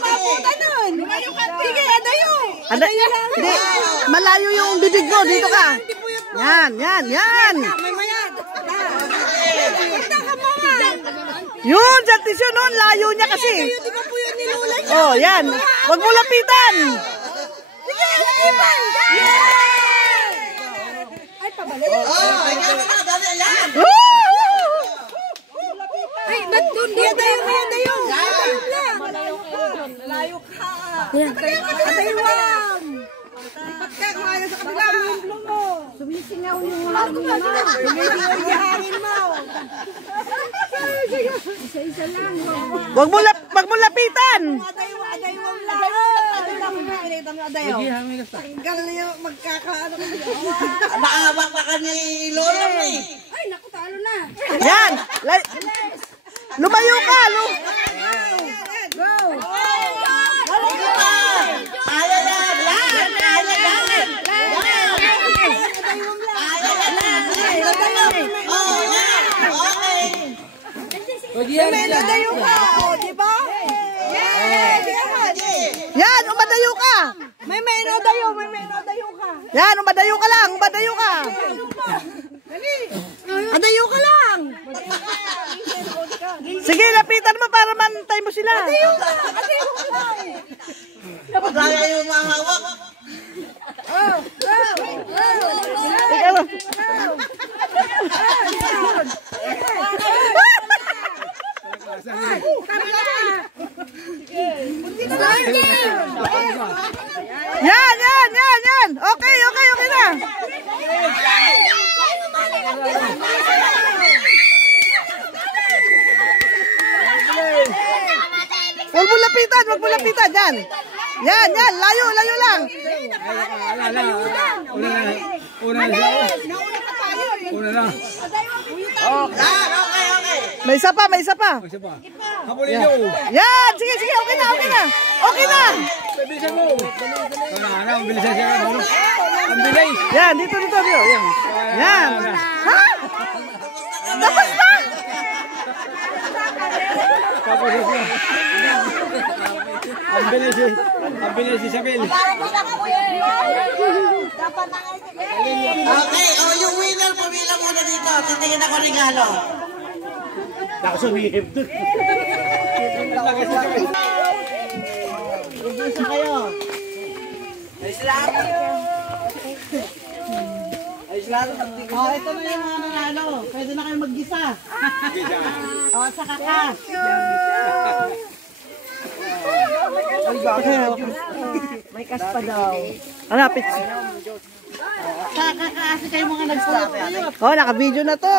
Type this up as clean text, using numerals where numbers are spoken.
maabutan nun. Sige, adayo. Adayo lang. Hindi, malayo yung bibig mo. Dito ka. Yan, yan, yan. Yun, Jantis yun nun. Layo niya kasi. Oh, yan. Huwag mo lapitan. Sige, lapitan. Ay, pabalik. Ay, dali yan. Ay, ba't doon? Adayo. Layo ka. Adaywang. Ba't ka kumana sa kabila? Sumisingaw yung mga hangin mo. Isa-isa lang. Wag mo lapitan. Adaywang lang. Adayo. Tanggal yung magkakaano. Naawak pa ka ni Lola mo eh. Ay, naku, talo na. Yan. Lumayo ka. Go. Adayo ka, di ba? Yan, umadayo ka. May adayo ka. Yan, umadayo ka lang. Umadayo ka. Adayo ka lang. Sige, lapitan mo para mantay mo sila. Adayo ka lang. Kaya yung mahawak. Ikaw. Yan. Okay na. Huwag mo lapitan. Yan. Layo lang. Una na. Okay. May isa pa. Habulin nyo. Yan, sige, okay na. Bilisan mo. Ang bilisan siya. Ang bilis. Yan, dito. Yan. Ha? Tapos na. Ang bilis si Isabel. Okay, yung winner, pumila muna dito. Titingin ako regalo. Nakasumihip doon. Isa kayo. Ayos lahat. Ito na yung mga nanalo. Pwede na kayo mag-gisa. Saka ka. May kas pa daw. Hanapit. Saka ka kasi kayo mga nag-stop. Oh, naka-video na to.